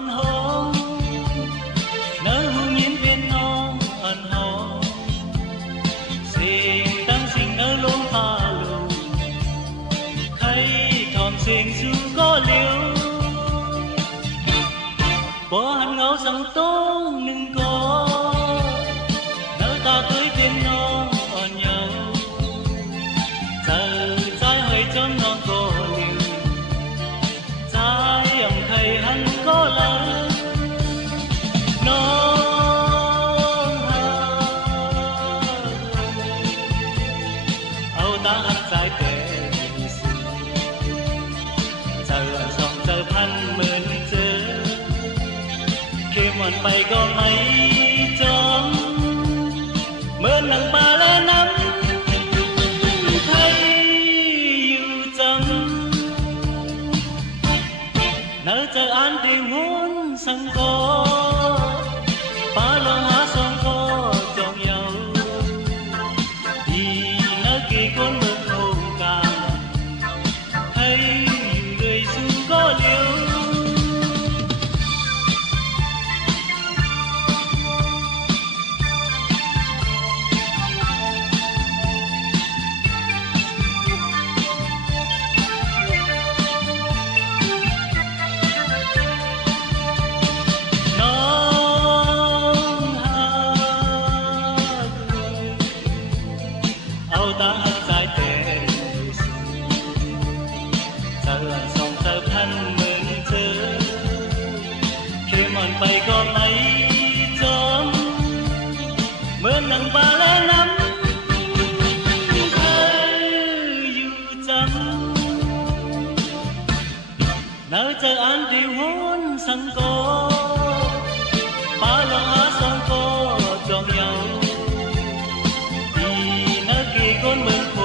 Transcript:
con hôn nỡ hôn nhiên viên non ẩn hôn xin tăng sinh nỡ luôn pha lù khay thòm xin dù có liêu bỏ hắn ngấu rằng tốt đừng có nỡ ta cưới viên non ẩn nhau giờ trái hơi chấm non cô liêu trái ông khay hắn có lời non âu ta hát trái tệ giờ song giờพัน หมื่น เจอkhiมันไปก็ไม่จมเหมือนหนังปลาและน้ำไทยอยู่จังเนอเจออันที่หุ้นสังกอปลาลงหาสองก็จองเยาอีเนอกี่คนเมืองโอกาให้อยู่เลยสู้ก็เลี้ยวta hát trái tệ giờ song giờ พัน หมื่น เจอkhiมันไปก็ไม่จมเหมือนหนังปลาและน้ำไทยอยู่จังเนอเจออันที่หุ้นสังกอปลาลงหาสองก็จองเยาดีเนอกี่คนเมือง